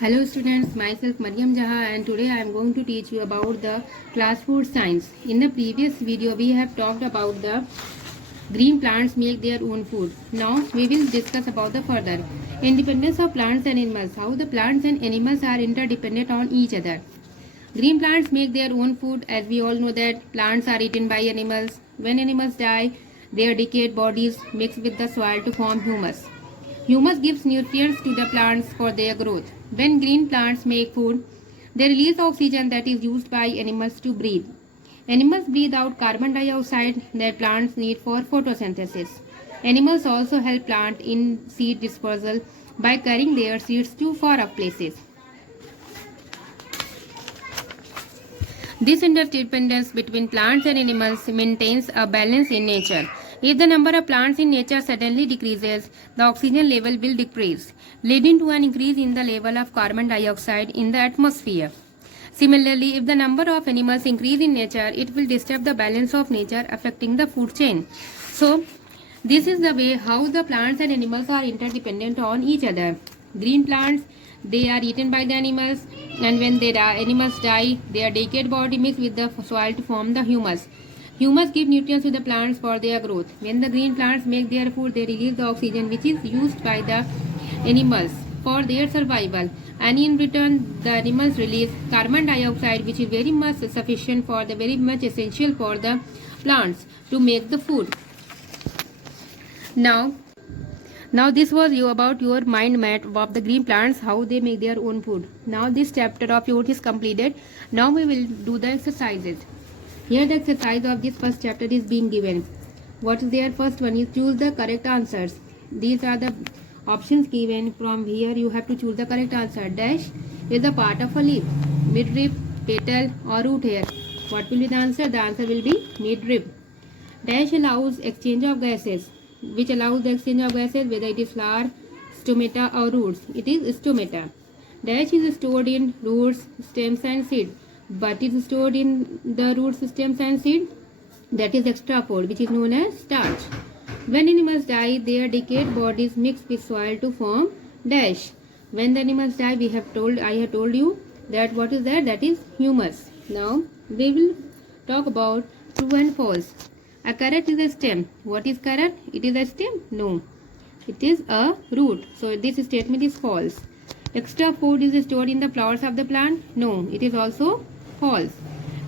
Hello students, myself Mariam Jaha and today I am going to teach you about the class 4 science. In the previous video we have talked about the green plants make their own food. Now we will discuss about the further independence of plants and animals, how the plants and animals are interdependent on each other. Green plants make their own food, as we all know that plants are eaten by animals. When animals die, their decayed bodies mix with the soil to form humus. Humus gives nutrients to the plants for their growth. When green plants make food, they release oxygen that is used by animals to breathe. Animals breathe out carbon dioxide that plants need for photosynthesis. Animals also help plant in seed dispersal by carrying their seeds to far off places. This interdependence between plants and animals maintains a balance in nature. If the number of plants in nature suddenly decreases, the oxygen level will decrease, leading to an increase in the level of carbon dioxide in the atmosphere. Similarly, if the number of animals increase in nature, it will disturb the balance of nature, affecting the food chain. So, this is the way how the plants and animals are interdependent on each other. Green plants, they are eaten by the animals, and when animals die, their decayed body mix with the soil to form the humus. Humus give nutrients to the plants for their growth. When the green plants make their food, they release the oxygen which is used by the animals for their survival, and in return the animals release carbon dioxide which is very much sufficient for the very much essential for the plants to make the food. Now this was you about your mind map of the green plants, how they make their own food. Now this chapter of yours is completed. Now we will do the exercises. Here the exercise of this first chapter is being given. What is their first one is choose the correct answers. These are the options given. From here you have to choose the correct answer. Dash is a part of a leaf, midrib, petal or root hair. What will be the answer? The answer will be midrib. Dash allows exchange of gases. Which allows the exchange of gases, whether it is flower, stomata or roots. It is stomata. Dash is stored in roots, stems and seed. But it is stored in the roots, stems and seed, that is extra food, which is known as starch. When animals die, their decayed bodies mix with soil to form dash. When the animals die, I have told you that what is that? That is humus. Now we will talk about true and false. A carrot is a stem. What is carrot? It is a stem? No. It is a root. So this statement is false. Extra food is stored in the flowers of the plant? No. It is also false.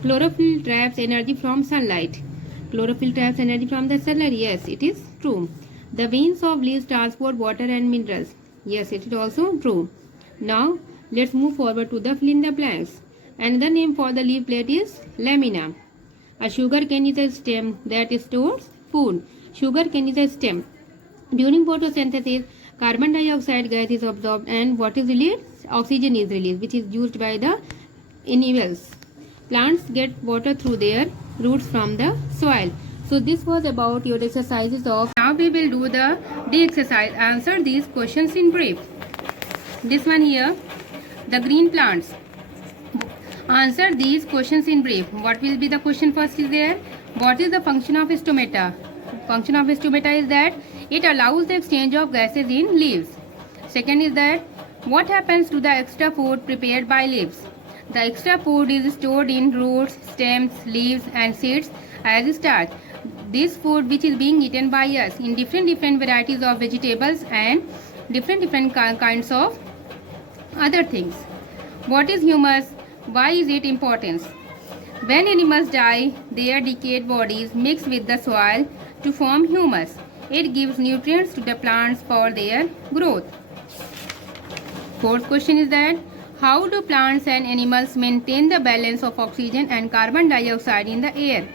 Chlorophyll traps energy from sunlight. Chlorophyll traps energy from the sunlight? Yes, it is true. The veins of leaves transport water and minerals. Yes, it is also true. Now let's move forward to the fill in the blanks. Another name for the leaf plate is lamina. A sugar cane is a stem that stores food. Sugar cane is a stem. During photosynthesis, carbon dioxide gas is absorbed and what is released? Oxygen is released, which is used by the animals. Plants get water through their roots from the soil. So this was about your exercises of. Now we will do the exercise. Answer these questions in brief. This one here, the green plants. Answer these questions in brief. What will be the question first is there? What is the function of stomata? Function of stomata is that it allows the exchange of gases in leaves. Second is that what happens to the extra food prepared by leaves? The extra food is stored in roots, stems, leaves and seeds as starch. This food which is being eaten by us in different varieties of vegetables and different kinds of other things. What is humus? Why is it important? When animals die, their decayed bodies mix with the soil to form humus. It gives nutrients to the plants for their growth. Fourth question is that how do plants and animals maintain the balance of oxygen and carbon dioxide in the air?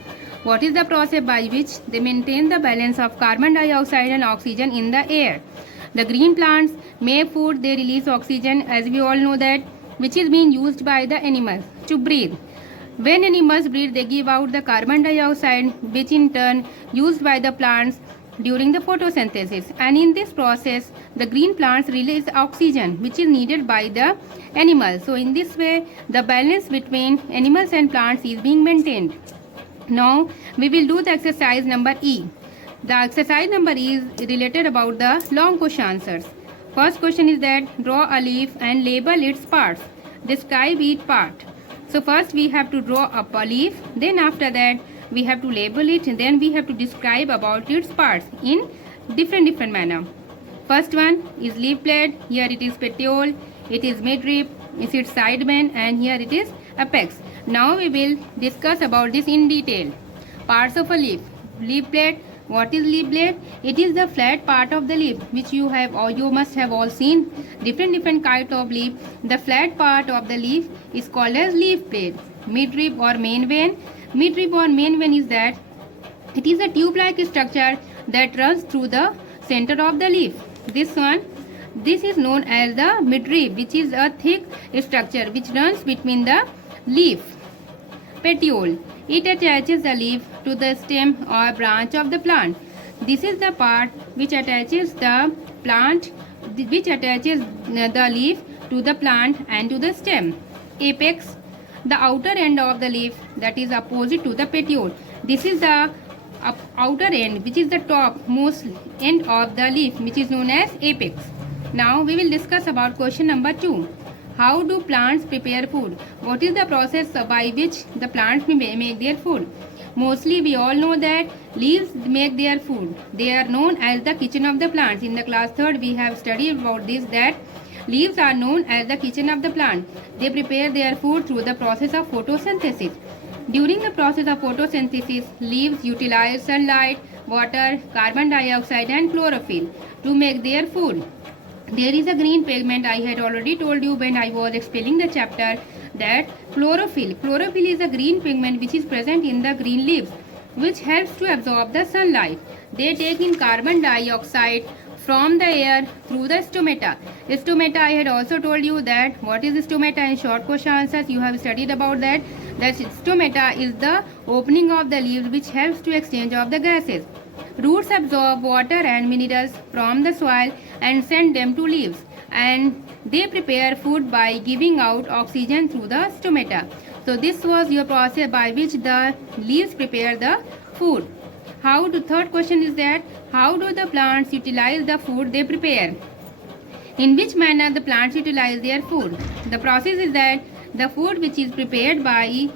What is the process by which they maintain the balance of carbon dioxide and oxygen in the air? The green plants make food, they release oxygen, as we all know that, which is being used by the animals to breathe. When animals breathe, they give out the carbon dioxide, which in turn used by the plants during the photosynthesis, and in this process the green plants release oxygen which is needed by the animals. So in this way the balance between animals and plants is being maintained. Now we will do the exercise number E. The exercise number E is related about the long question answers. First question is that draw a leaf and label its parts. Describe each part. So first we have to draw up a leaf, then after that we have to label it, and then we have to describe about its parts in different manner. First one is leaf blade. Here it is petiole, it is midrib, it is sideman, and here it is apex. Now we will discuss about this in detail. Parts of a leaf. Leaf blade. What is leaf blade? It is the flat part of the leaf which you have or you must have all seen. Different kinds of leaf. The flat part of the leaf is called as leaf blade. Midrib or main vein. Midrib or main vein is that it is a tube-like structure that runs through the center of the leaf. This is known as the midrib, which is a thick structure which runs between the leaf. Petiole. It attaches the leaf to the stem or branch of the plant. This is the part which attaches the leaf to the plant and to the stem. Apex. The outer end of the leaf that is opposite to the petiole. This is the outer end, which is the top most end of the leaf, which is known as apex. Now we will discuss about question number 2. How do plants prepare food? What is the process by which the plants make their food? Mostly we all know that leaves make their food. They are known as the kitchen of the plants. In the class 3rd we have studied about this, that leaves are known as the kitchen of the plant. They prepare their food through the process of photosynthesis. During the process of photosynthesis, leaves utilize sunlight, water, carbon dioxide and chlorophyll to make their food. There is a green pigment. I had already told you when I was explaining the chapter that chlorophyll. Chlorophyll is a green pigment which is present in the green leaves, which helps to absorb the sunlight. They take in carbon dioxide from the air through the stomata. Stomata, I had also told you that what is stomata in short question answers. You have studied about that. That stomata is the opening of the leaves which helps to exchange of the gases. Roots absorb water and minerals from the soil and send them to leaves, and they prepare food by giving out oxygen through the stomata. So this was your process by which the leaves prepare the food. Third question is that how do the plants utilize the food they prepare? In which manner the plants utilize their food? The process is that the food which is prepared by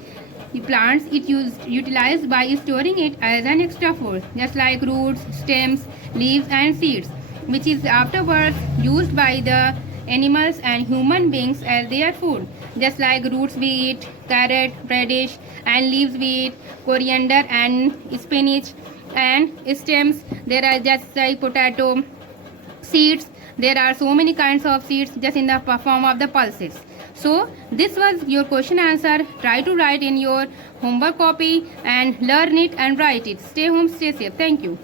the plants, it utilized by storing it as an extra food, just like roots, stems, leaves and seeds, which is afterwards used by the animals and human beings as their food. Just like roots we eat carrot, radish, and leaves we eat coriander and spinach, and stems there are just like potato. Seeds, there are so many kinds of seeds just in the form of the pulses. So this was your question answer. Try to write in your homework copy and learn it and write it. Stay home, stay safe. Thank you.